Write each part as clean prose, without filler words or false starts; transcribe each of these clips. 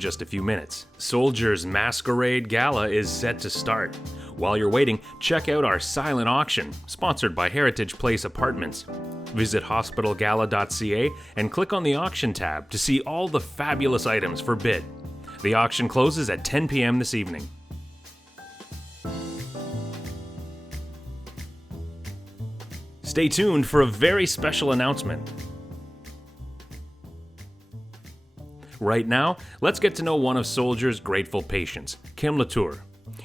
just a few minutes. Soldiers Mask-erade Gala is set to start. While you're waiting, check out our silent auction, sponsored by Heritage Place Apartments. Visit hospitalgala.ca and click on the auction tab to see all the fabulous items for bid. The auction closes at 10 p.m. this evening. Stay tuned for a very special announcement. Right now, let's get to know one of Soldier's grateful patients, Kim Latour.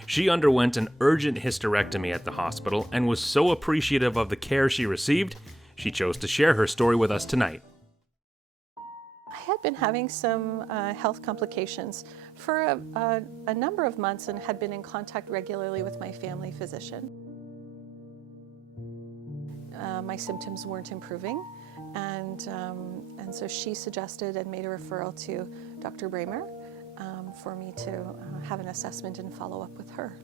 She underwent an urgent hysterectomy at the hospital and was so appreciative of the care she received, she chose to share her story with us tonight. I had been having some health complications for a number of months and had been in contact regularly with my family physician. My symptoms weren't improving, and so she suggested and made a referral to Dr. Bramer for me to have an assessment and follow up with her.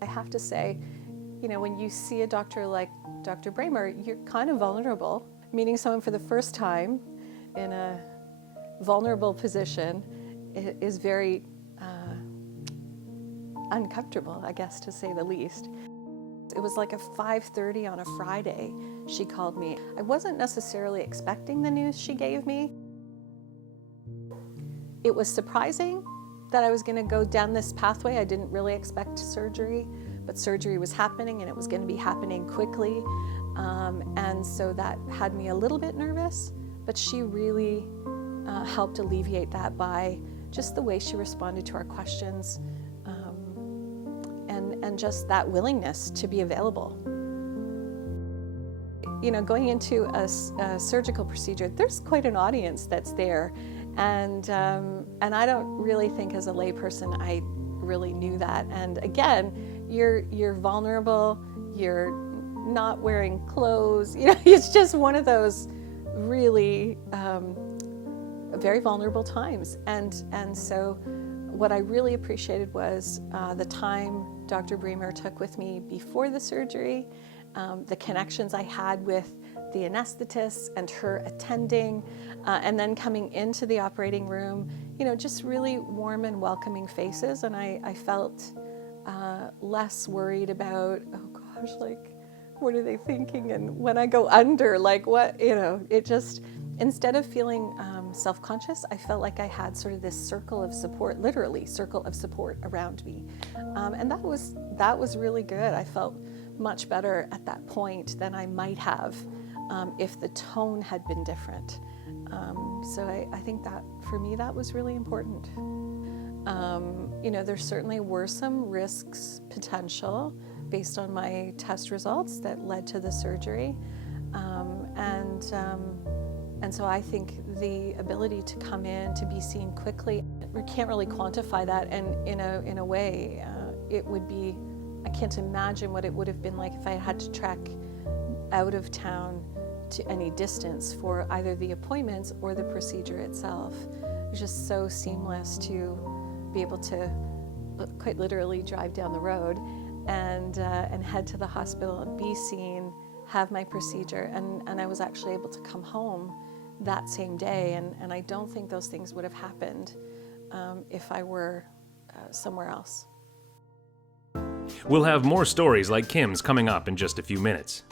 I have to say, you know, when you see a doctor like Dr. Bramer, you're kind of vulnerable. Meeting someone for the first time in a vulnerable position is very uncomfortable, I guess, to say the least. It was like a 5:30 on a Friday, she called me. I wasn't necessarily expecting the news she gave me. It was surprising that I was going to go down this pathway. I didn't really expect surgery, but surgery was happening and it was going to be happening quickly. And so that had me a little bit nervous, but she really helped alleviate that by just the way she responded to our questions. And just that willingness to be available. You know, going into a surgical procedure, there's quite an audience that's there, and I don't really think as a layperson I really knew that. And again, you're vulnerable, you're not wearing clothes. You know, it's just one of those really very vulnerable times. And so what I really appreciated was the time Dr. Bremer took with me before the surgery, the connections I had with the anesthetist and her attending, and then coming into the operating room, you know, just really warm and welcoming faces. And I felt less worried about, oh gosh, like, what are they thinking? And when I go under, like what, you know, it just, instead of feeling self-conscious, I felt like I had sort of this circle of support, literally circle of support around me. And that was really good. I felt much better at that point than I might have if the tone had been different. So I think that for me, that was really important. You know, there certainly were some risks potential based on my test results that led to the surgery. And so I think the ability to come in, to be seen quickly, we can't really quantify that. And in a way, it would be, I can't imagine what it would have been like if I had to trek out of town to any distance for either the appointments or the procedure itself. It was just so seamless to be able to quite literally drive down the road and head to the hospital and be seen, have my procedure, and I was actually able to come home that same day, and I don't think those things would have happened if I were somewhere else. We'll have more stories like Kim's coming up in just a few minutes.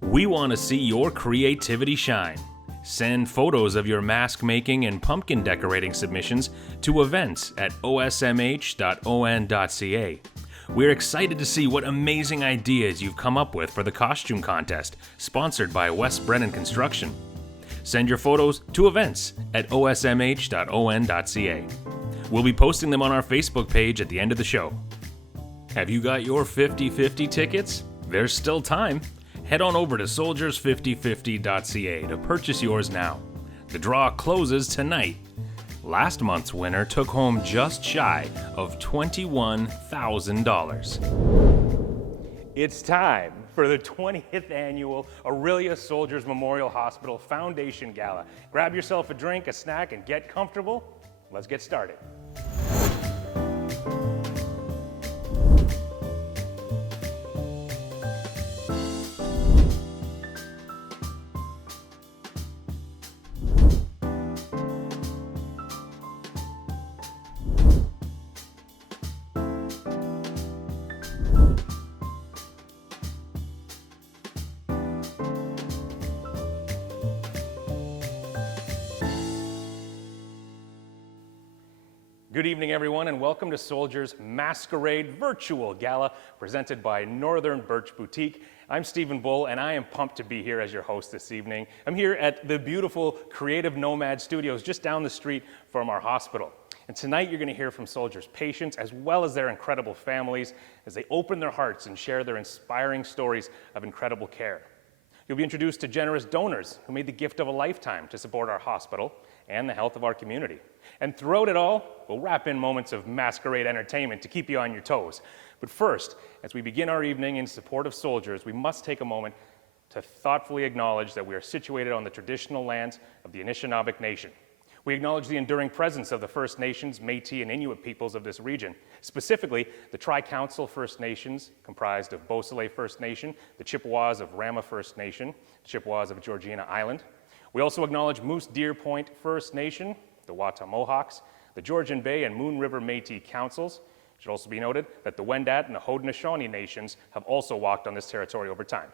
We want to see your creativity shine. Send photos of your mask making and pumpkin decorating submissions to events at osmh.on.ca. We're excited to see what amazing ideas you've come up with for the costume contest, sponsored by West Brennan Construction. Send your photos to events at osmh.on.ca. We'll be posting them on our Facebook page at the end of the show. Have you got your 50/50 tickets? There's still time. Head on over to soldiers5050.ca to purchase yours now. The draw closes tonight. Last month's winner took home just shy of $21,000. It's time for the 20th annual Orillia Soldiers Memorial Hospital Foundation Gala. Grab yourself a drink, a snack, and get comfortable. Let's get started. Good evening, everyone, and welcome to Soldiers Masquerade Virtual Gala, presented by Northern Birch Boutique. I'm Stephen Bull, and I am pumped to be here as your host this evening. I'm here at the beautiful Creative Nomad Studios just down the street from our hospital. And tonight you're going to hear from soldiers' patients as well as their incredible families as they open their hearts and share their inspiring stories of incredible care. You'll be introduced to generous donors who made the gift of a lifetime to support our hospital and the health of our community. And throughout it all, we'll wrap in moments of masquerade entertainment to keep you on your toes. But first, as we begin our evening in support of soldiers, we must take a moment to thoughtfully acknowledge that we are situated on the traditional lands of the Anishinaabe Nation. We acknowledge the enduring presence of the First Nations, Métis, and Inuit peoples of this region, specifically the Tri-Council First Nations, comprised of Beausoleil First Nation, the Chippewas of Rama First Nation, the Chippewas of Georgina Island. We also acknowledge Moose Deer Point First Nation, the Wata Mohawks, the Georgian Bay and Moon River Métis Councils. It should also be noted that the Wendat and the Haudenosaunee nations have also walked on this territory over time.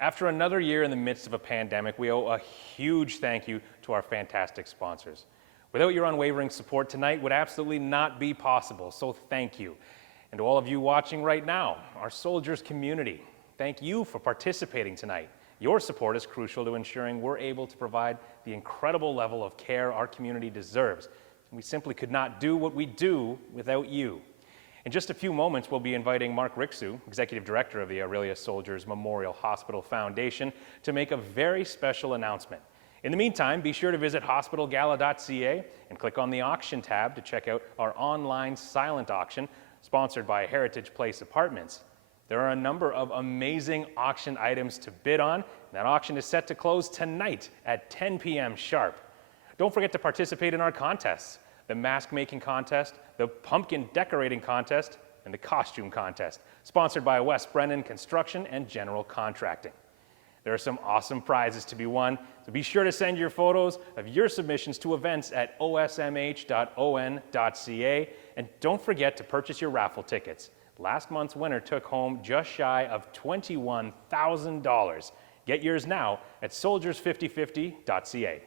After another year in the midst of a pandemic, we owe a huge thank you to our fantastic sponsors. Without your unwavering support, tonight would absolutely not be possible, so thank you. And to all of you watching right now, our soldiers community, thank you for participating tonight. Your support is crucial to ensuring we're able to provide the incredible level of care our community deserves. We simply could not do what we do without you. In just a few moments, we'll be inviting Mark Rixu, Executive Director of the Orillia Soldiers Memorial Hospital Foundation, to make a very special announcement. In the meantime, be sure to visit hospitalgala.ca and click on the auction tab to check out our online silent auction sponsored by Heritage Place Apartments. There are a number of amazing auction items to bid on. That auction is set to close tonight at 10 p.m. sharp. Don't forget to participate in our contests: the mask making contest, the pumpkin decorating contest, and the costume contest, sponsored by West Brennan Construction and General Contracting. There are some awesome prizes to be won, so be sure to send your photos of your submissions to events at osmh.on.ca, and don't forget to purchase your raffle tickets. Last month's winner took home just shy of $21,000. Get yours now at soldiers5050.ca.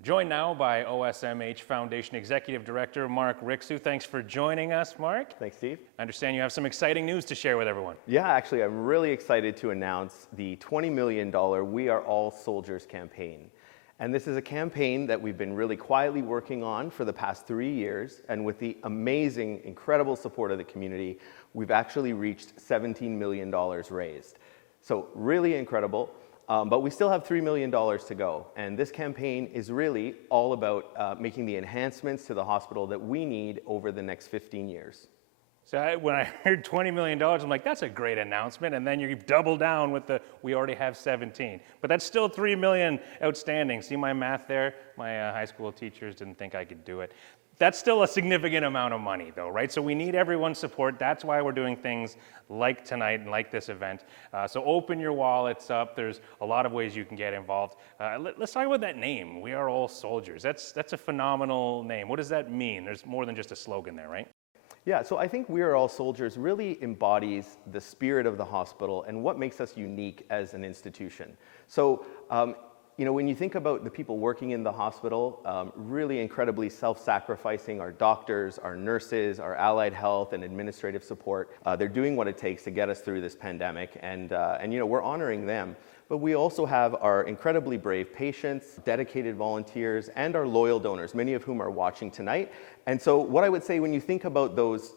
Joined now by OSMH Foundation Executive Director Mark Rixu. Thanks for joining us, Mark. Thanks, Steve. I understand you have some exciting news to share with everyone. Yeah, actually, I'm really excited to announce the $20 million We Are All Soldiers campaign. And this is a campaign that we've been really quietly working on for the past 3 years. And with the amazing, incredible support of the community, we've actually reached $17 million raised. So really incredible. But we still have $3 million to go. And this campaign is really all about making the enhancements to the hospital that we need over the next 15 years. So when I heard $20 million, I'm like, that's a great announcement. And then you double down with we already have 17. But that's still $3 million outstanding. See my math there? My high school teachers didn't think I could do it. That's still a significant amount of money, though, right? So we need everyone's support. That's why we're doing things like tonight and like this event. So open your wallets up. There's a lot of ways you can get involved. Let's talk about that name, We Are All Soldiers. That's a phenomenal name. What does that mean? There's more than just a slogan there, right? Yeah, so I think We Are All Soldiers really embodies the spirit of the hospital and what makes us unique as an institution. So, when you think about the people working in the hospital, really incredibly self-sacrificing, our doctors, our nurses, our allied health and administrative support, they're doing what it takes to get us through this pandemic, and we're honoring them. But we also have our incredibly brave patients, dedicated volunteers, and our loyal donors, many of whom are watching tonight. And so what I would say when you think about those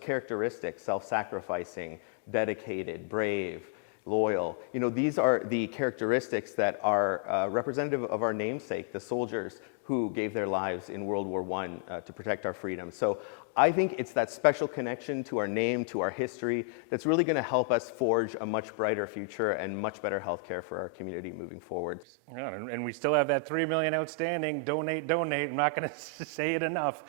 characteristics, self-sacrificing, dedicated, brave, loyal, these are the characteristics that are representative of our namesake, the soldiers who gave their lives in World War I to protect our freedom. So I think it's that special connection to our name, to our history, that's really going to help us forge a much brighter future and much better healthcare for our community moving forward. Yeah, and we still have that $3 million outstanding. Donate. I'm not going to say it enough.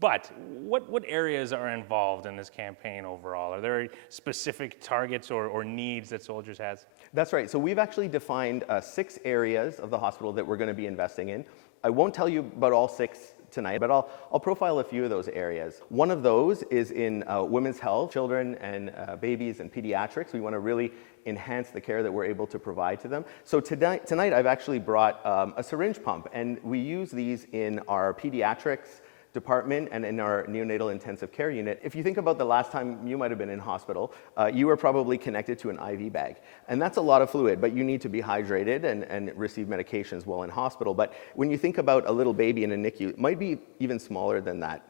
But what areas are involved in this campaign overall? Are there specific targets or needs that soldiers has? That's right. So we've actually defined 6 areas of the hospital that we're going to be investing in. I won't tell you about all 6 tonight, but I'll profile a few of those areas. One of those is in women's health, children and babies and pediatrics. We want to really enhance the care that we're able to provide to them. So tonight I've actually brought a syringe pump, and we use these in our pediatrics department and in our neonatal intensive care unit. If you think about the last time you might have been in hospital, you were probably connected to an IV bag. And that's a lot of fluid, but you need to be hydrated and receive medications while in hospital. But when you think about a little baby in a NICU, it might be even smaller than that,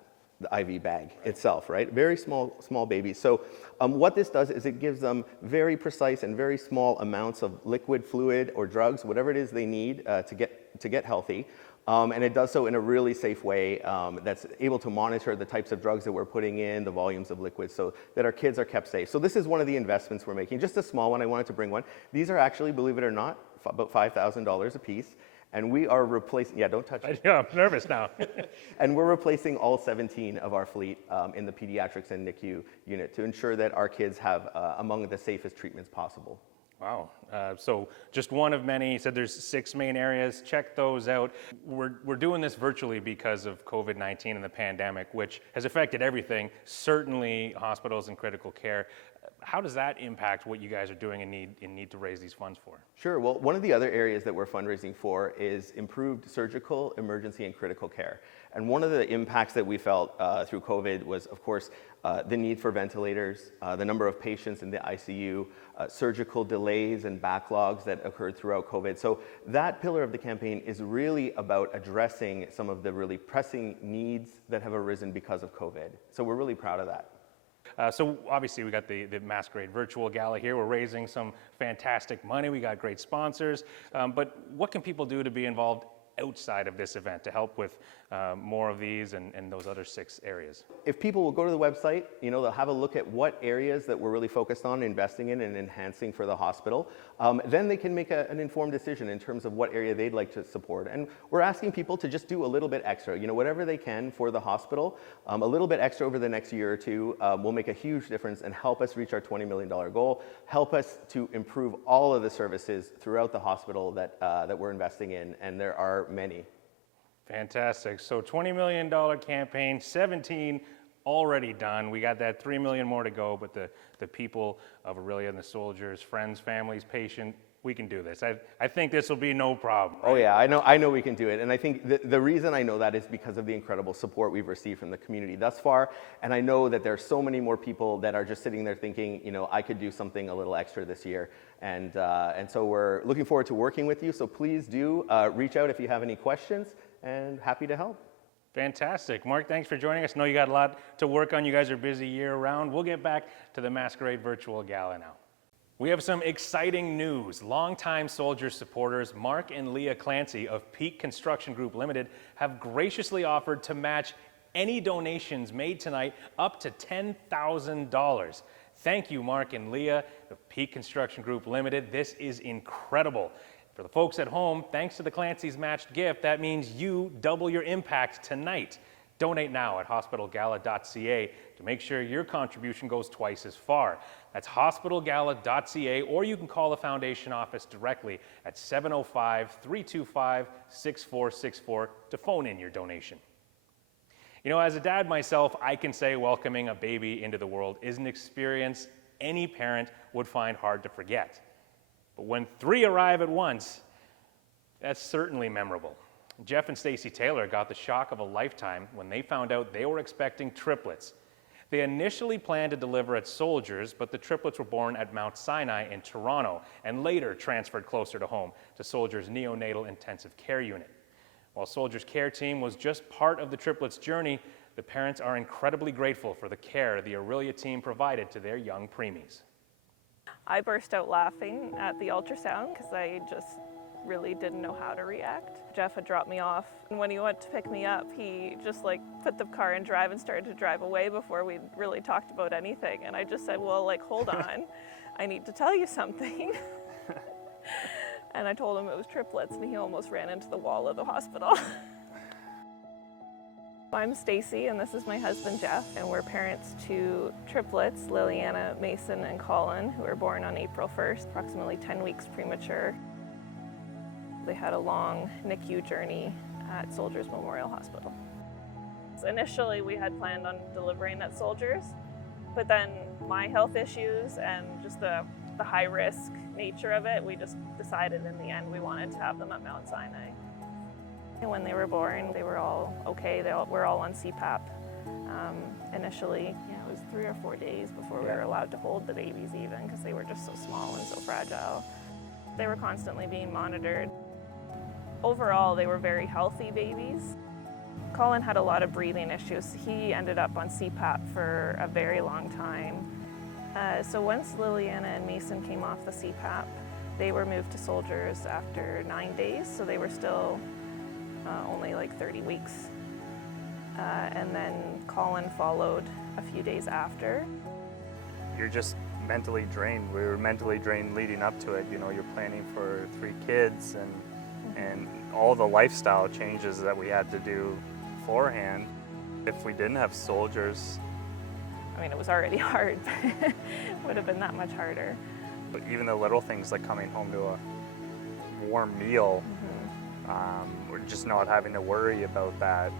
the IV bag itself, right? Very small babies. So what this does is it gives them very precise and very small amounts of liquid, fluid, or drugs, whatever it is they need to get healthy. And it does so in a really safe way that's able to monitor the types of drugs that we're putting in, the volumes of liquids, so that our kids are kept safe. So this is one of the investments we're making. Just a small one, I wanted to bring one. These are actually, believe it or not, about $5,000 a piece. And we are replacing, yeah, don't touch it. Yeah, I'm nervous now. And we're replacing all 17 of our fleet in the pediatrics and NICU unit to ensure that our kids have among the safest treatments possible. Wow. So just one of many. You said there's 6 main areas. Check those out. We're doing this virtually because of COVID-19 and the pandemic, which has affected everything, certainly hospitals and critical care. How does that impact what you guys are doing and need to raise these funds for? Sure. Well, one of the other areas that we're fundraising for is improved surgical, emergency, and critical care. And one of the impacts that we felt through COVID was, of course, the need for ventilators, the number of patients in the ICU, surgical delays and backlogs that occurred throughout COVID. So that pillar of the campaign is really about addressing some of the really pressing needs that have arisen because of COVID. So we're really proud of that. So obviously we got the Mask-erade virtual gala here. We're raising some fantastic money. We got great sponsors. But what can people do to be involved outside of this event to help with more of these and those other 6 areas? If people will go to the website, they'll have a look at what areas that we're really focused on investing in and enhancing for the hospital. Then they can make an informed decision in terms of what area they'd like to support. And we're asking people to just do a little bit extra, whatever they can for the hospital. A little bit extra over the next year or two will make a huge difference and help us reach our $20 million goal, help us to improve all of the services throughout the hospital that we're investing in, and there are many. Fantastic. So $20 million campaign, 17 already done. We got that 3 million more to go, but the people of Orillia and the soldiers, friends, families, patients, we can do this. I think this will be no problem. Right? Oh yeah, I know we can do it. And I think the reason I know that is because of the incredible support we've received from the community thus far. And I know that there's so many more people that are just sitting there thinking, I could do something a little extra this year. And so we're looking forward to working with you. So please do reach out if you have any questions, and happy to help. Fantastic. Mark, thanks for joining us. I know you got a lot to work on. You guys are busy year-round. We'll get back to the Mask-erade virtual gala now. We have some exciting news. Longtime soldier supporters Mark and Leah Clancy of Peak Construction Group Limited have graciously offered to match any donations made tonight up to $10,000. Thank you, Mark and Leah of Peak Construction Group Limited. This is incredible. For the folks at home, thanks to the Clancy's matched gift, that means you double your impact tonight. Donate now at hospitalgala.ca to make sure your contribution goes twice as far. That's hospitalgala.ca, or you can call the foundation office directly at 705-325-6464 to phone in your donation. As a dad myself, I can say welcoming a baby into the world is an experience any parent would find hard to forget. But when 3 arrive at once, that's certainly memorable. Jeff and Stacy Taylor got the shock of a lifetime when they found out they were expecting triplets. They initially planned to deliver at Soldiers, but the triplets were born at Mount Sinai in Toronto and later transferred closer to home to Soldiers' neonatal intensive care unit. While Soldiers' care team was just part of the triplets' journey, the parents are incredibly grateful for the care the Orillia team provided to their young preemies. I burst out laughing at the ultrasound because I just really didn't know how to react. Jeff had dropped me off, and when he went to pick me up, he just put the car in drive and started to drive away before we really talked about anything. And I just said, well, hold on, I need to tell you something. And I told him it was triplets, and he almost ran into the wall of the hospital. I'm Stacy, and this is my husband Jeff, and we're parents to triplets, Liliana, Mason, and Colin, who were born on April 1st, approximately 10 weeks premature. They had a long NICU journey at Soldiers Memorial Hospital. Initially, we had planned on delivering at Soldiers, but then my health issues and just the high-risk nature of it, we just decided in the end we wanted to have them at Mount Sinai. And when they were born, they were all okay. They were all on CPAP. Initially, it was 3 or 4 days before we were allowed to hold the babies even, because they were just so small and so fragile. They were constantly being monitored. Overall, they were very healthy babies. Colin had a lot of breathing issues. He ended up on CPAP for a very long time. So once Liliana and Mason came off the CPAP, they were moved to Soldiers after 9 days, so they were still only like 30 weeks. And then Colin followed a few days after. You're just mentally drained. We were mentally drained leading up to it. You know, you're planning for 3 kids and all the lifestyle changes that we had to do beforehand. If we didn't have Soldiers, I mean, it was already hard, but it would have been that much harder. but even the little things like coming home to a warm meal, or just not having to worry about that.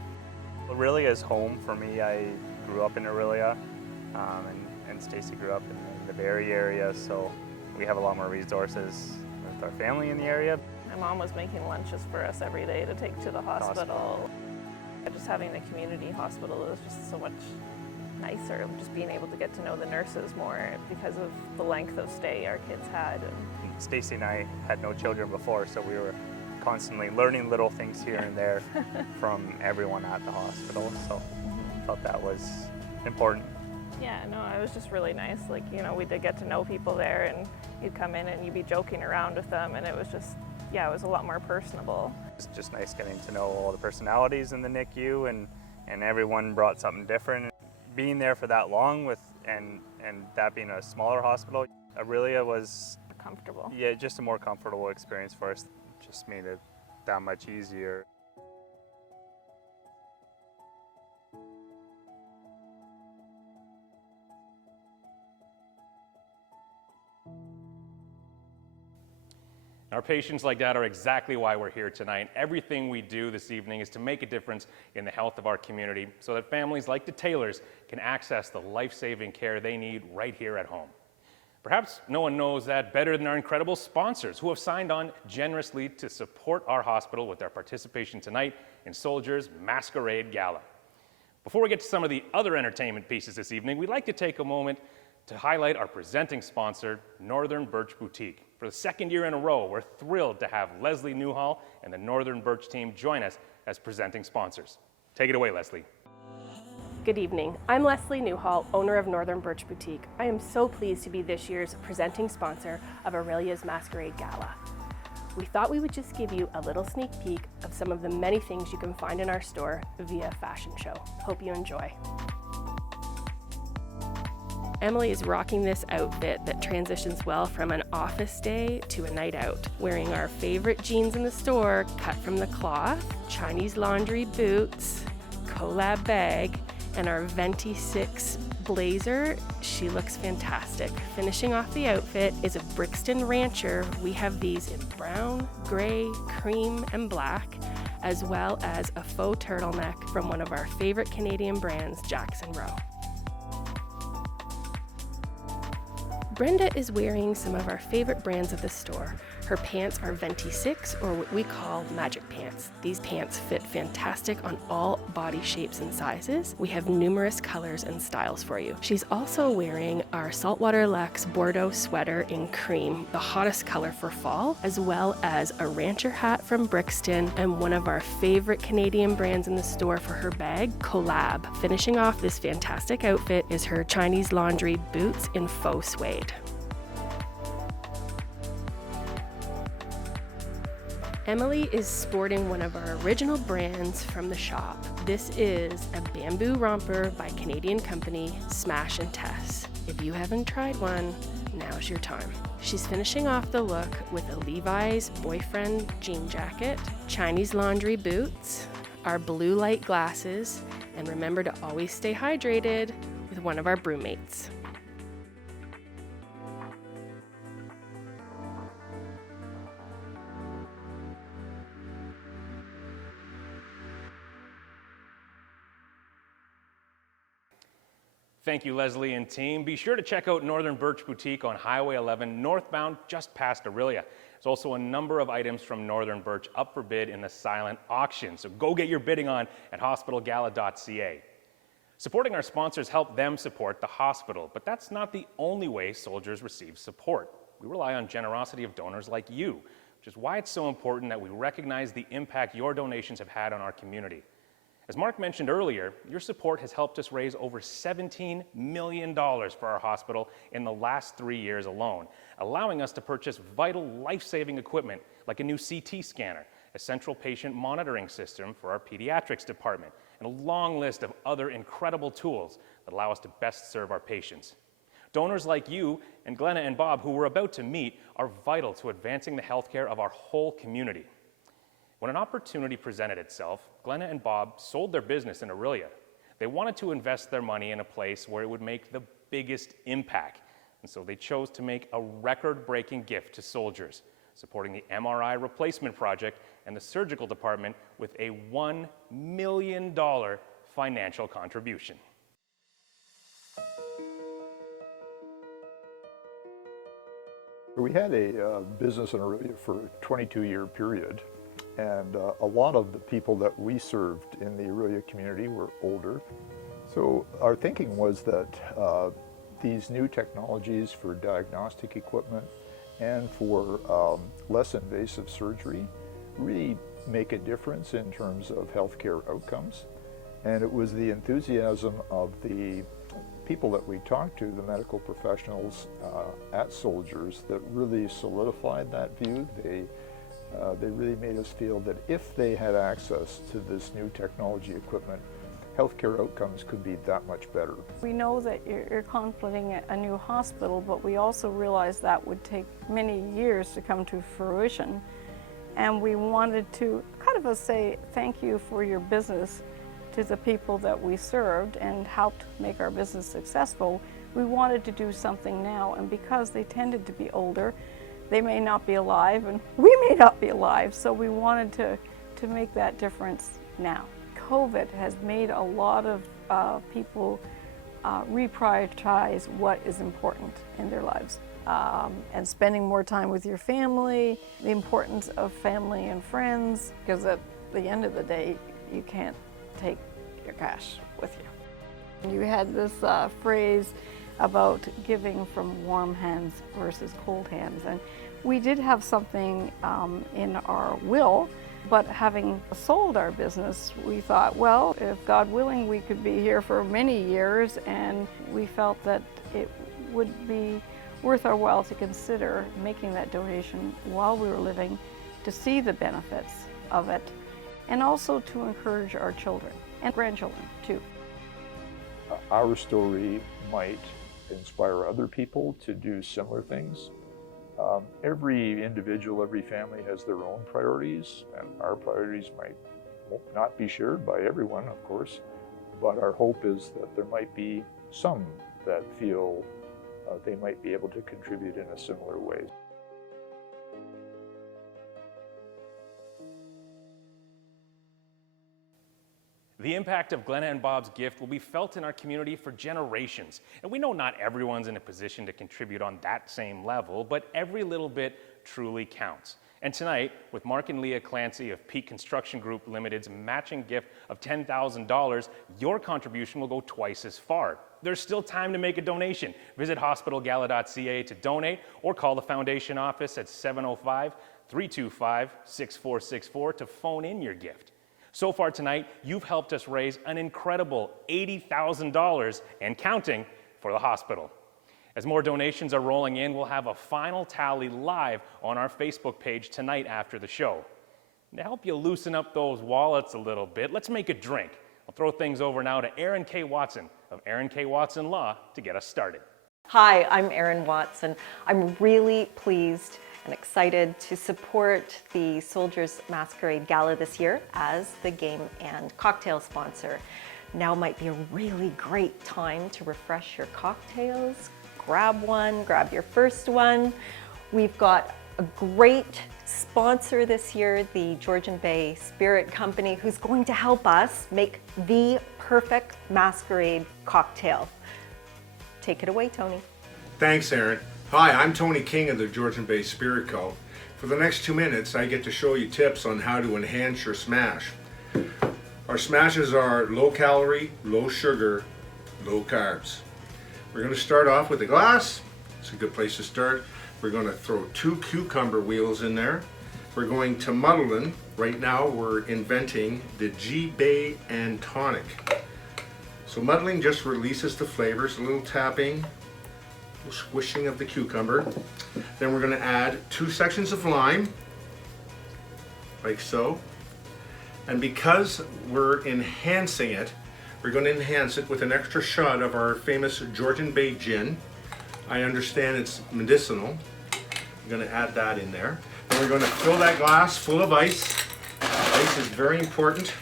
Orillia is home for me. I grew up in Orillia, and Stacy grew up in the Barrie area, so we have a lot more resources with our family in the area. My mom was making lunches for us every day to take to the hospital. Just having a community hospital is just so much nicer, just being able to get to know the nurses more because of the length of stay our kids had. Stacy and I had no children before, so we were constantly learning little things here and there from everyone at the hospital, so I felt that was important. Yeah, no, it was just really nice. Like, you know, we did get to know people there, and you'd come in and you'd be joking around with them, and it was just, it was a lot more personable. It's just nice getting to know all the personalities in the NICU, and everyone brought something different. Being there for that long and that being a smaller hospital, Orillia was Comfortable. Yeah, just a more comfortable experience for us. Just made it that much easier. Our patients like that are exactly why we're here tonight. Everything we do this evening is to make a difference in the health of our community so that families like the Taylors can access the life-saving care they need right here at home. Perhaps no one knows that better than our incredible sponsors who have signed on generously to support our hospital with their participation tonight in Soldiers' Mask-erade Gala. Before we get to some of the other entertainment pieces this evening, we'd like to take a moment to highlight our presenting sponsor, Northern Birch Boutique. For the 2nd year in a row, we're thrilled to have Leslie Newhall and the Northern Birch team join us as presenting sponsors. Take it away, Leslie. Good evening. I'm Leslie Newhall, owner of Northern Birch Boutique. I am so pleased to be this year's presenting sponsor of Orillia's Mask-erade Gala. We thought we would just give you a little sneak peek of some of the many things you can find in our store via fashion show. Hope you enjoy. Emily is rocking this outfit that transitions well from an office day to a night out, wearing our favorite jeans in the store cut from the cloth, Chinese laundry boots, collab bag, and our Venti 6 blazer. She looks fantastic. Finishing off the outfit is a Brixton Rancher. We have these in brown, gray, cream, and black, as well as a faux turtleneck from one of our favorite Canadian brands, Jackson Rowe. Brenda is wearing some of our favorite brands at the store. Her pants are Venti 6, or what we call magic pants. These pants fit fantastic on all body shapes and sizes. We have numerous colors and styles for you. She's also wearing our Saltwater Luxe Bordeaux sweater in cream, the hottest color for fall, as well as a rancher hat from Brixton and one of our favorite Canadian brands in the store for her bag, Collab. Finishing off this fantastic outfit is her Chinese laundry boots in faux suede. Emily is sporting one of our original brands from the shop. This is a bamboo romper by Canadian company Smash and Tess. If you haven't tried one, now's your time. She's finishing off the look with a Levi's boyfriend jean jacket, Chinese laundry boots, our blue light glasses, and remember to always stay hydrated with one of our brewmates. Thank you, Leslie and team. Be sure to check out Northern Birch Boutique on Highway 11, northbound just past Orillia. There's also a number of items from Northern Birch up for bid in the silent auction, so go get your bidding on at hospitalgala.ca. Supporting our sponsors help them support the hospital, but that's not the only way soldiers receive support. We rely on generosity of donors like you, which is why it's so important that we recognize the impact your donations have had on our community. As Mark mentioned earlier, your support has helped us raise over $17 million for our hospital in the last 3 years alone, allowing us to purchase vital life-saving equipment like a new CT scanner, a central patient monitoring system for our pediatrics department, and a long list of other incredible tools that allow us to best serve our patients. Donors like you and Glenna and Bob, who we're about to meet, are vital to advancing the healthcare of our whole community. When an opportunity presented itself, Glenna and Bob sold their business in Orillia. They wanted to invest their money in a place where it would make the biggest impact, and so they chose to make a record-breaking gift to soldiers, supporting the MRI replacement project and the surgical department with a $1 million financial contribution. We had a business in Orillia for a 22-year period, and a lot of the people that we served in the Orillia community were older. So our thinking was that these new technologies for diagnostic equipment and for less invasive surgery really make a difference in terms of healthcare outcomes. And it was the enthusiasm of the people that we talked to, the medical professionals at Soldiers, that really solidified that view. They really made us feel that if they had access to this new technology equipment, healthcare outcomes could be that much better. We know that you're contemplating a new hospital, but we also realize that would take many years to come to fruition. And we wanted to kind of say thank you for your business to the people that we served and helped make our business successful. We wanted to do something now, and because they tended to be older, they may not be alive and we may not be alive, so we wanted to make that difference now. COVID has made a lot of people reprioritize what is important in their lives. And spending more time with your family, the importance of family and friends, because at the end of the day, you can't take your cash with you. You had this phrase about giving from warm hands versus cold hands, and we did have something in our will, but having sold our business, we thought, well, if God willing, we could be here for many years, and we felt that it would be worth our while to consider making that donation while we were living, to see the benefits of it, and also to encourage our children and grandchildren too. Our story might inspire other people to do similar things. Every individual, every family has their own priorities, and our priorities might not be shared by everyone, of course, but our hope is that there might be some that feel they might be able to contribute in a similar way. The impact of Glenna and Bob's gift will be felt in our community for generations. And we know not everyone's in a position to contribute on that same level, but every little bit truly counts. And tonight, with Mark and Leah Clancy of Peak Construction Group Limited's matching gift of $10,000, your contribution will go twice as far. There's still time to make a donation. Visit hospitalgala.ca to donate, or call the foundation office at 705-325-6464 to phone in your gift. So far tonight, you've helped us raise an incredible $80,000 and counting for the hospital. As more donations are rolling in, we'll have a final tally live on our Facebook page tonight after the show. And to help you loosen up those wallets a little bit, let's make a drink. I'll throw things over now to Erin K. Watson of Erin K. Watson Law to get us started. Hi, I'm Erin Watson. I'm really pleased and excited to support the Soldiers Mask-erade Gala this year as the game and cocktail sponsor. Now might be a really great time to refresh your cocktails. Grab one, grab your first one. We've got a great sponsor this year, the Georgian Bay Spirit Company, who's going to help us make the perfect masquerade cocktail. Take it away, Tony. Thanks, Erin. Hi, I'm Tony King of the Georgian Bay Spirit Co. For the next 2 minutes, I get to show you tips on how to enhance your smash. Our smashes are low calorie, low sugar, low carbs. We're going to start off with a glass. It's a good place to start. We're going to throw 2 cucumber wheels in there. We're going to muddle them. Right now we're inventing the G-Bay and tonic. So muddling just releases the flavors, a little tapping, a little squishing of the cucumber. Then we're going to add 2 sections of lime, like so. And because we're enhancing it, we're going to enhance it with an extra shot of our famous Georgian Bay gin. I understand it's medicinal. I'm going to add that in there. Then we're going to fill that glass full of ice. Ice is very important.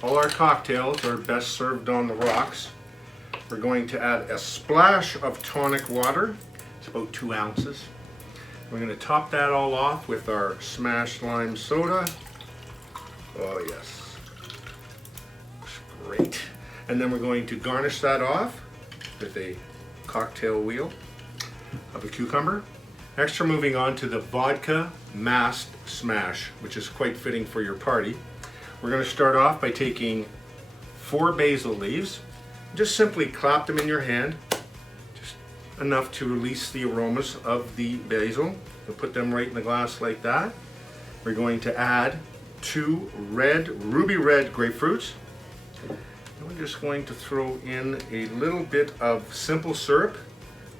All our cocktails are best served on the rocks. We're going to add a splash of tonic water. It's about 2 ounces. We're going to top that all off with our smashed lime soda. Oh yes, looks great. And then we're going to garnish that off with a cocktail wheel of a cucumber. Next, we're moving on to the vodka masked smash, which is quite fitting for your party. We're going to start off by taking 4 basil leaves. Just simply clap them in your hand, just enough to release the aromas of the basil. We'll put them right in the glass like that. We're going to add 2 ruby red grapefruits. And we're just going to throw in a little bit of simple syrup.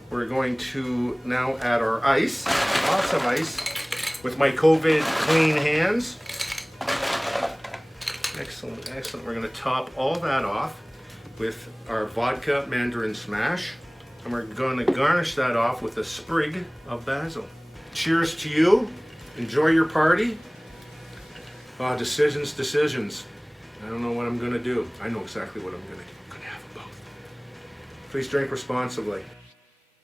We're going to now add our ice, lots of ice, with my COVID clean hands. Excellent, excellent. We're going to top all that off with our vodka mandarin smash, and we're going to garnish that off with a sprig of basil. Cheers to you. Enjoy your party. Decisions, decisions. I don't know what I'm going to do. I know exactly what I'm going to do. I'm going to have them both. Please drink responsibly.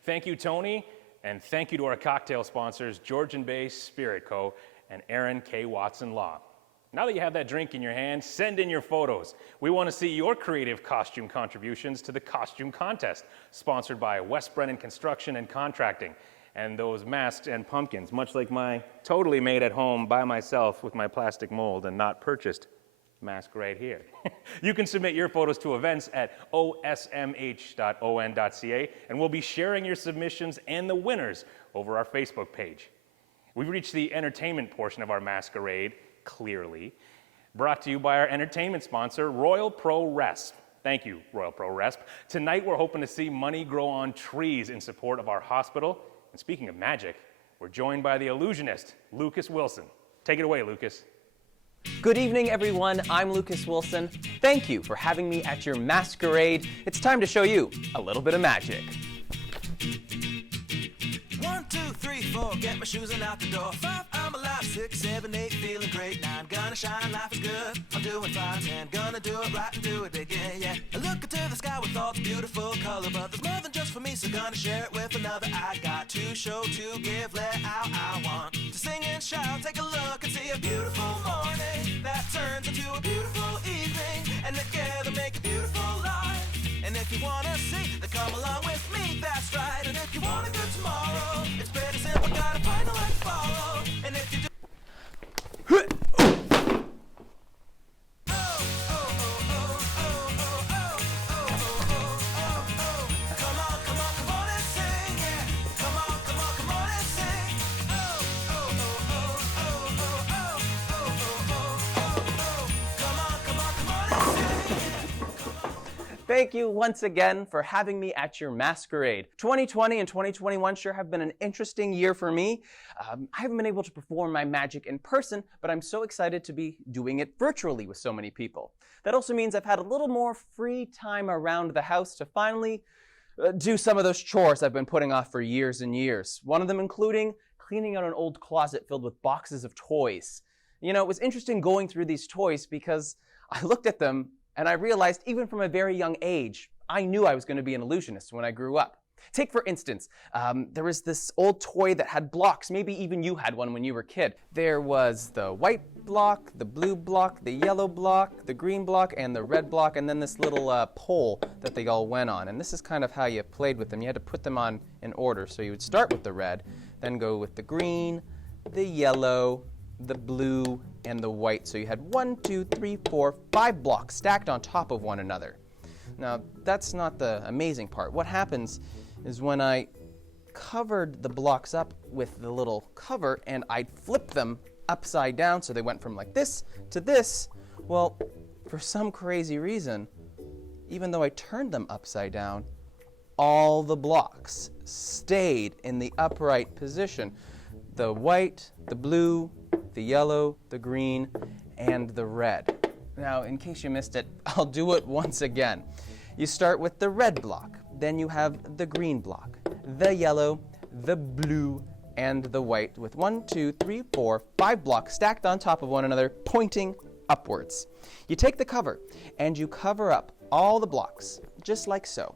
Thank you, Tony, and thank you to our cocktail sponsors, Georgian Bay Spirit Co. and Aaron K. Watson Law. Now that you have that drink in your hand, send in your photos. We want to see your creative costume contributions to the costume contest, sponsored by West Brennan Construction and Contracting. And those masks and pumpkins, much like my totally made at home by myself with my plastic mold and not purchased mask right here. You can submit your photos to events at osmh.on.ca, and we'll be sharing your submissions and the winners over our Facebook page. We've reached the entertainment portion of our masquerade, clearly, brought to you by our entertainment sponsor, Royal Pro Resp. Thank you, Royal Pro Resp. Tonight we're hoping to see money grow on trees in support of our hospital. And speaking of magic, we're joined by the illusionist, Lucas Wilson. Take it away, Lucas. Good evening, everyone. I'm Lucas Wilson. Thank you for having me at your masquerade. It's time to show you a little bit of magic. 1, 2, 3, 4, get my shoes and out the door. 5, I'm alive. 6, 7, 8, feeling great. 9, gonna shine, life is good. I'm doing fine. 10, gonna do it right and do it again, yeah. I look into the sky with all the beautiful color, but there's more than just for me, so gonna share it with another. I got to show, to give, let out. I want to sing and shout. Take a look and see a beautiful morning that turns into a beautiful evening, and together make a beautiful life. And if you wanna see, then come along with me, that's right. And if you want a good tomorrow, it's pretty simple, gotta find a light to follow. And if you do Thank you once again for having me at your masquerade. 2020 and 2021 sure have been an interesting year for me. I haven't been able to perform my magic in person, but I'm so excited to be doing it virtually with so many people. That also means I've had a little more free time around the house to finally do some of those chores I've been putting off for years and years. One of them including cleaning out an old closet filled with boxes of toys. You know, it was interesting going through these toys because I looked at them and I realized even from a very young age, I knew I was going to be an illusionist when I grew up. Take for instance, there was this old toy that had blocks. Maybe even you had one when you were a kid. There was the white block, the blue block, the yellow block, the green block, and the red block, and then this little pole that they all went on. And this is kind of how you played with them. You had to put them on in order. So you would start with the red, then go with the green, the yellow, the blue, and the white. So you had 1, 2, 3, 4, 5 blocks stacked on top of one another. Now, that's not the amazing part. What happens is when I covered the blocks up with the little cover and I flipped them upside down so they went from like this to this, well, for some crazy reason, even though I turned them upside down, all the blocks stayed in the upright position. The white, the blue, the yellow, the green, and the red. Now, in case you missed it, I'll do it once again. You start with the red block. Then you have the green block, the yellow, the blue, and the white with 1, 2, 3, 4, 5 blocks stacked on top of one another, pointing upwards. You take the cover and you cover up all the blocks, just like so.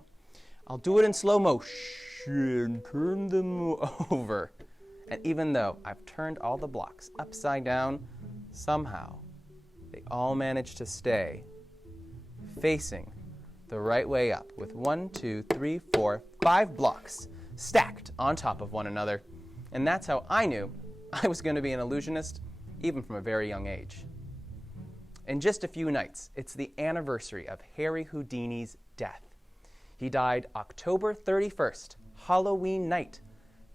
I'll do it in slow motion, turn them over. And even though I've turned all the blocks upside down, somehow they all manage to stay facing the right way up with 1, 2, 3, 4, 5 blocks stacked on top of one another. And that's how I knew I was going to be an illusionist, even from a very young age. In just a few nights, it's the anniversary of Harry Houdini's death. He died October 31st, Halloween night,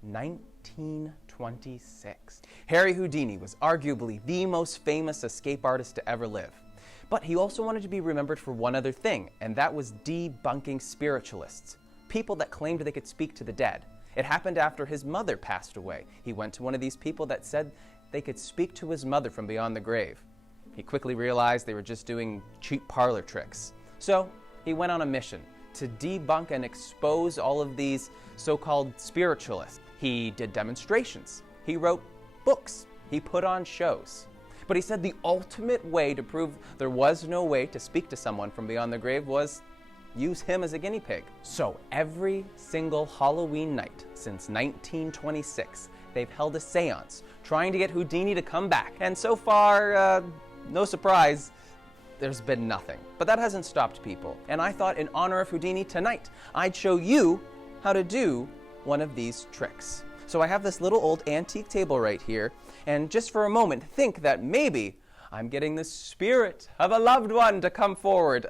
1926. Harry Houdini was arguably the most famous escape artist to ever live. But he also wanted to be remembered for one other thing, and that was debunking spiritualists, people that claimed they could speak to the dead. It happened after his mother passed away. He went to one of these people that said they could speak to his mother from beyond the grave. He quickly realized they were just doing cheap parlor tricks. So he went on a mission to debunk and expose all of these so-called spiritualists. He did demonstrations. He wrote books. He put on shows. But he said the ultimate way to prove there was no way to speak to someone from beyond the grave was use him as a guinea pig. So every single Halloween night since 1926, they've held a seance trying to get Houdini to come back. And so far, no surprise, there's been nothing. But that hasn't stopped people. And I thought in honor of Houdini tonight, I'd show you how to do one of these tricks. So I have this little old antique table right here, and just for a moment, think that maybe I'm getting the spirit of a loved one to come forward.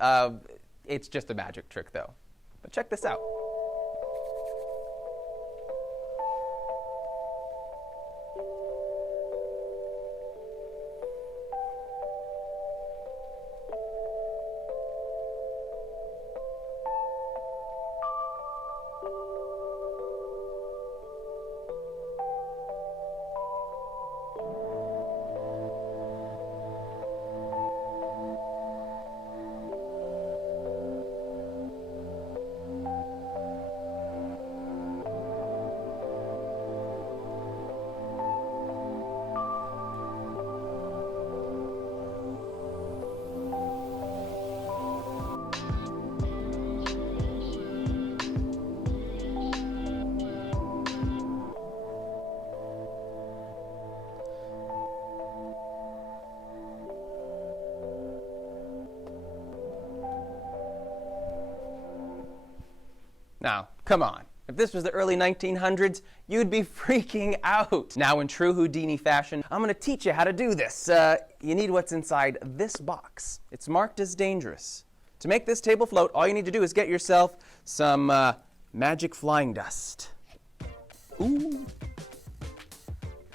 It's just a magic trick though. But check this out. Now, come on. If this was the early 1900s, you'd be freaking out. Now, in true Houdini fashion, I'm gonna teach you how to do this. You need what's inside this box. It's marked as dangerous. To make this table float, all you need to do is get yourself some magic flying dust. Ooh.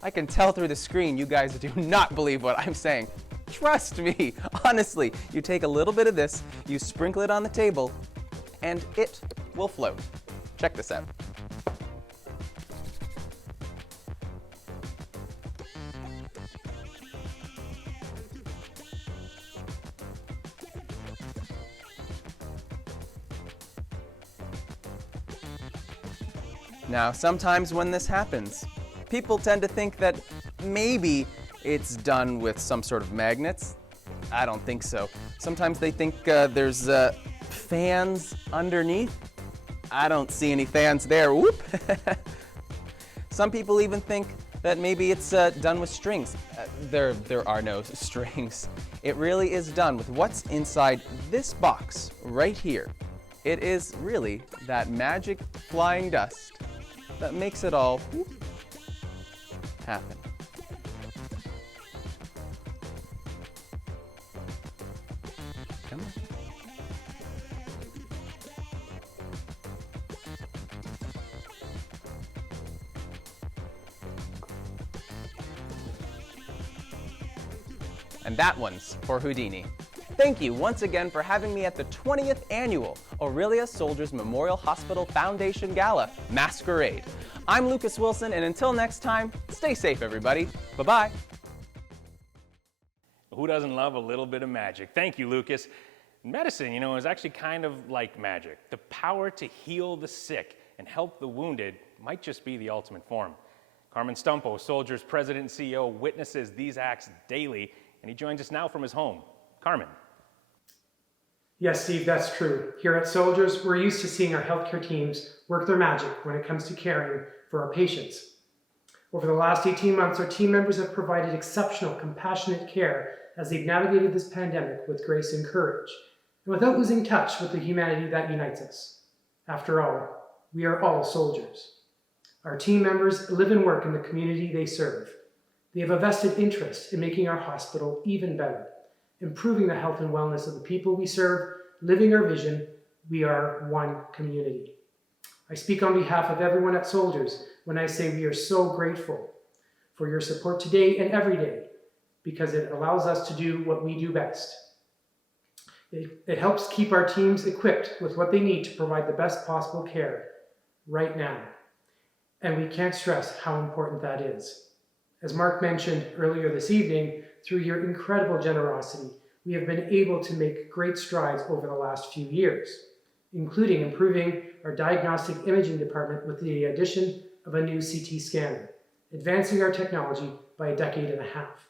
I can tell through the screen you guys do not believe what I'm saying. Trust me, honestly. You take a little bit of this, you sprinkle it on the table, and it will float. Check this out. Now, sometimes when this happens, people tend to think that maybe it's done with some sort of magnets. I don't think so. Sometimes they think there's fans underneath. I don't see any fans there. Whoop! Some people even think that maybe it's done with strings. There are no strings. It really is done with what's inside this box right here. It is really that magic flying dust that makes it all whoop, happen. Come on. And that one's for Houdini. Thank you once again for having me at the 20th annual Orillia Soldiers Memorial Hospital Foundation Gala Masquerade. I'm Lucas Wilson, and until next time, stay safe, everybody. Bye-bye. Who doesn't love a little bit of magic? Thank you, Lucas. Medicine, is actually kind of like magic. The power to heal the sick and help the wounded might just be the ultimate form. Carmen Stumpo, Soldiers President and CEO, witnesses these acts daily, and he joins us now from his home. Carmen. Yes, Steve, that's true. Here at Soldiers, we're used to seeing our healthcare teams work their magic when it comes to caring for our patients. Over the last 18 months, our team members have provided exceptional, compassionate care as they've navigated this pandemic with grace and courage, and without losing touch with the humanity that unites us. After all, we are all soldiers. Our team members live and work in the community they serve. They have a vested interest in making our hospital even better, improving the health and wellness of the people we serve, living our vision, we are one community. I speak on behalf of everyone at Soldiers when I say we are so grateful for your support today and every day, because it allows us to do what we do best. It helps keep our teams equipped with what they need to provide the best possible care right now. And we can't stress how important that is. As Mark mentioned earlier this evening, through your incredible generosity, we have been able to make great strides over the last few years, including improving our diagnostic imaging department with the addition of a new CT scanner, advancing our technology by a decade and a half,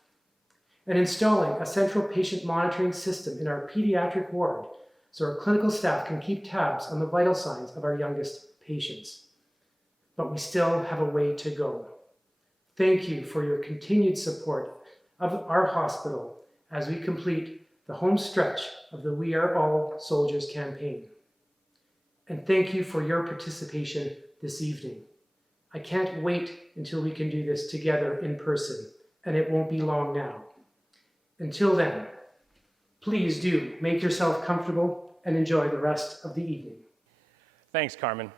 and installing a central patient monitoring system in our pediatric ward so our clinical staff can keep tabs on the vital signs of our youngest patients. But we still have a way to go. Thank you for your continued support of our hospital as we complete the home stretch of the We Are All Soldiers campaign. And thank you for your participation this evening. I can't wait until we can do this together in person, and it won't be long now. Until then, please do make yourself comfortable and enjoy the rest of the evening. Thanks, Carmen.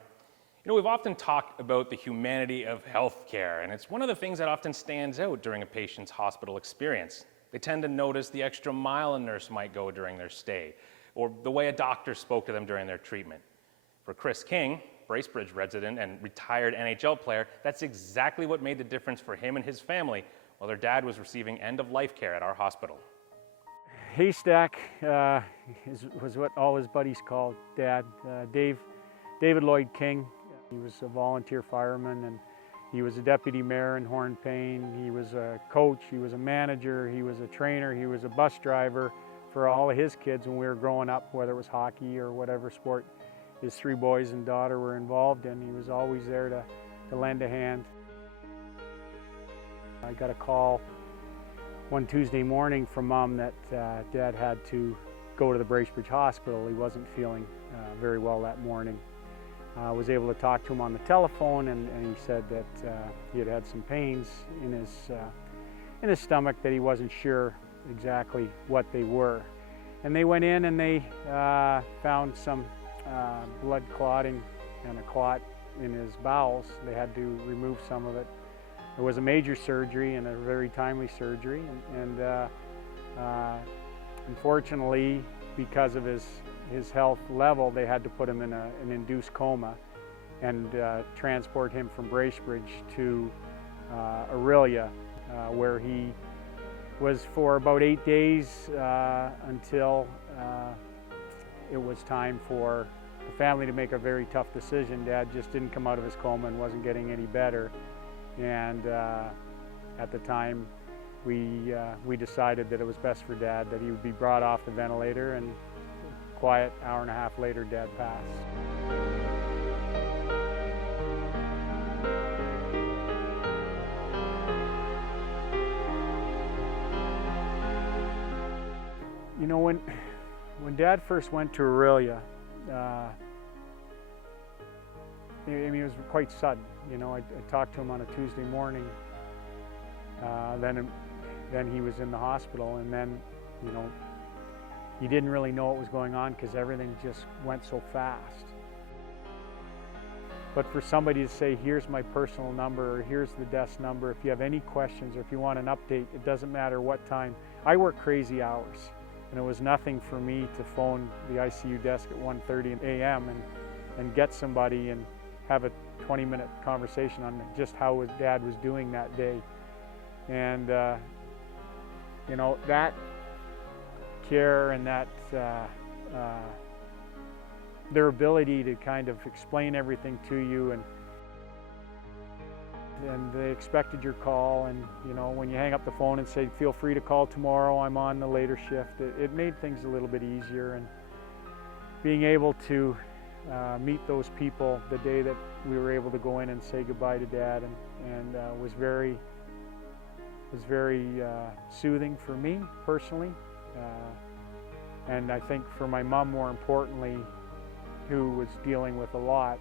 We've often talked about the humanity of healthcare, and it's one of the things that often stands out during a patient's hospital experience. They tend to notice the extra mile a nurse might go during their stay, or the way a doctor spoke to them during their treatment. For Chris King, Bracebridge resident and retired NHL player, that's exactly what made the difference for him and his family while their dad was receiving end-of-life care at our hospital. Haystack was what all his buddies called Dad. David Lloyd King. He was a volunteer fireman, and he was a deputy mayor in Hornpain. He was a coach, he was a manager, he was a trainer, he was a bus driver for all of his kids when we were growing up, whether it was hockey or whatever sport his three boys and daughter were involved in. He was always there to lend a hand. I got a call one Tuesday morning from Mom that Dad had to go to the Bracebridge Hospital. He wasn't feeling very well that morning. I was able to talk to him on the telephone, and he said that he had some pains in his stomach that he wasn't sure exactly what they were. And they went in and they found some blood clotting and a clot in his bowels. They had to remove some of it. It was a major surgery and a very timely surgery, and unfortunately, because of his health level, they had to put him in an induced coma and transport him from Bracebridge to Orillia, where he was for about 8 days until it was time for the family to make a very tough decision. Dad just didn't come out of his coma and wasn't getting any better, and at the time we decided that it was best for Dad that he would be brought off the ventilator, and quiet hour and a half later, Dad passed. You know, when Dad first went to Orillia, I mean, it was quite sudden. You know, I talked to him on a Tuesday morning. Then he was in the hospital, and then, you know, he didn't really know what was going on because everything just went so fast. But for somebody to say, here's my personal number, or here's the desk number, if you have any questions or if you want an update, it doesn't matter what time. I work crazy hours, and it was nothing for me to phone the ICU desk at 1:30 a.m. and get somebody and have a 20-minute conversation on just how Dad was doing that day. And, you know, that care and that their ability to kind of explain everything to you, and they expected your call, and you know, when you hang up the phone and say feel free to call tomorrow, I'm on the later shift, it made things a little bit easier. And being able to meet those people the day that we were able to go in and say goodbye to Dad and was very soothing for me personally, and I think for my mom more importantly, who was dealing with a lot.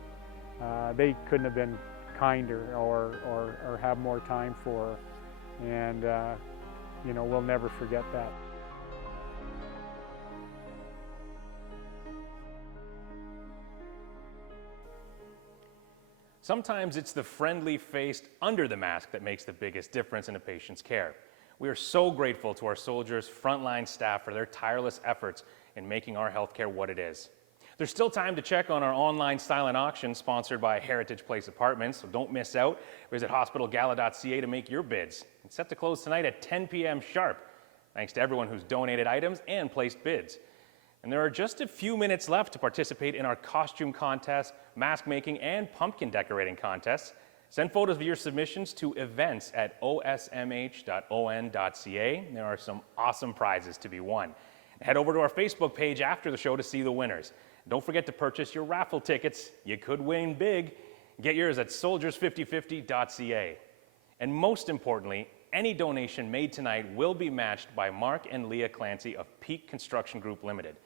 They couldn't have been kinder or have more time for her, and you know, we'll never forget that. Sometimes it's the friendly face under the mask that makes the biggest difference in a patient's care. We are so grateful to our soldiers' frontline staff for their tireless efforts in making our healthcare what it is. There's still time to check on our online silent auction sponsored by Heritage Place Apartments, so don't miss out. Visit hospitalgala.ca to make your bids. It's set to close tonight at 10 p.m. sharp. Thanks to everyone who's donated items and placed bids. And there are just a few minutes left to participate in our costume contest, mask making, and pumpkin decorating contests. Send photos of your submissions to events@osmh.on.ca. There are some awesome prizes to be won. Head over to our Facebook page after the show to see the winners. Don't forget to purchase your raffle tickets. You could win big. Get yours at soldiers5050.ca. And most importantly, any donation made tonight will be matched by Mark and Leah Clancy of Peak Construction Group Limited.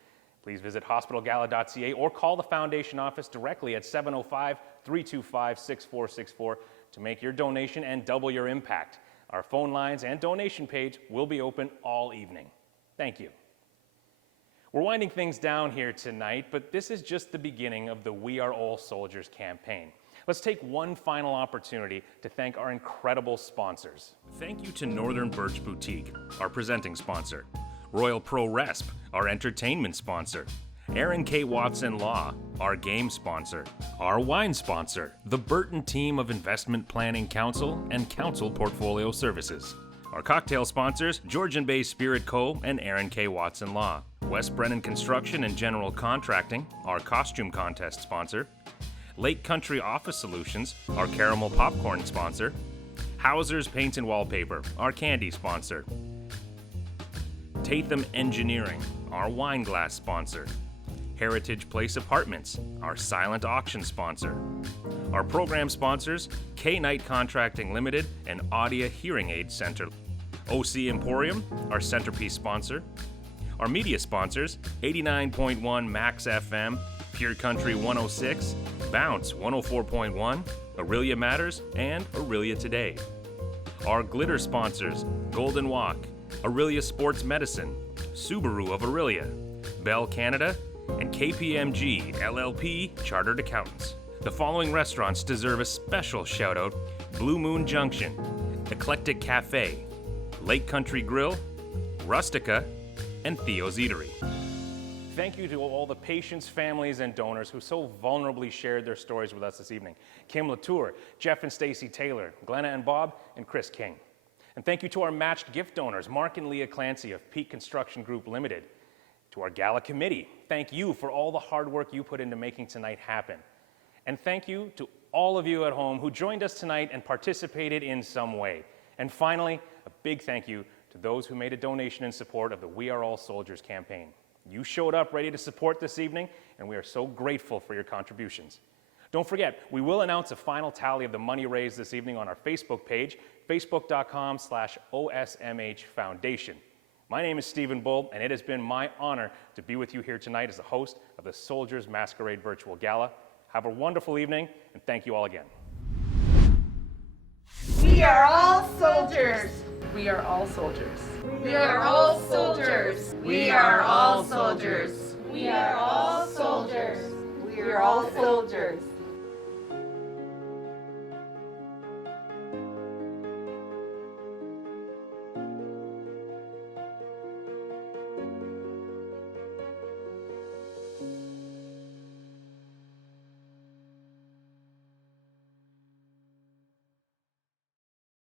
Please visit hospitalgala.ca or call the foundation office directly at 705-325-6464 to make your donation and double your impact. Our phone lines and donation page will be open all evening. Thank you. We're winding things down here tonight, but this is just the beginning of the We Are All Soldiers campaign. Let's take one final opportunity to thank our incredible sponsors. Thank you to Northern Birch Boutique, our presenting sponsor. Royal Pro Resp, our entertainment sponsor. Aaron K. Watson Law, our game sponsor. Our wine sponsor, the Burton Team of Investment Planning Council and Council Portfolio Services. Our cocktail sponsors, Georgian Bay Spirit Co. and Aaron K. Watson Law. West Brennan Construction and General Contracting, our costume contest sponsor. Lake Country Office Solutions, our caramel popcorn sponsor. Hauser's Paint and Wallpaper, our candy sponsor. Tatham Engineering, our wine glass sponsor. Heritage Place Apartments, our silent auction sponsor. Our program sponsors, K-Night Contracting Limited and Audia Hearing Aid Center. OC Emporium, our centerpiece sponsor. Our media sponsors, 89.1 Max FM, Pure Country 106, Bounce 104.1, Orillia Matters, and Orillia Today. Our glitter sponsors, Golden Walk, Orillia Sports Medicine, Subaru of Orillia, Bell Canada, and KPMG LLP Chartered Accountants. The following restaurants deserve a special shout out: Blue Moon Junction, Eclectic Cafe, Lake Country Grill, Rustica, and Theo's Eatery. Thank you to all the patients, families, and donors who so vulnerably shared their stories with us this evening. Kim Latour, Jeff and Stacy Taylor, Glenna and Bob, and Chris King. And thank you to our matched gift donors, Mark and Leah Clancy of Peak Construction Group Limited. To our Gala committee, thank you for all the hard work you put into making tonight happen. And thank you to all of you at home who joined us tonight and participated in some way. And finally, a big thank you to those who made a donation in support of the We Are All Soldiers campaign. You showed up ready to support this evening, and we are so grateful for your contributions. Don't forget, we will announce a final tally of the money raised this evening on our Facebook page, facebook.com/OSMH Foundation. My name is Stephen Bull, and it has been my honor to be with you here tonight as the host of the Soldiers Masquerade Virtual Gala. Have a wonderful evening, and thank you all again. We are all soldiers. We are all soldiers. We are all soldiers. We are all soldiers. We are all soldiers. We are all soldiers.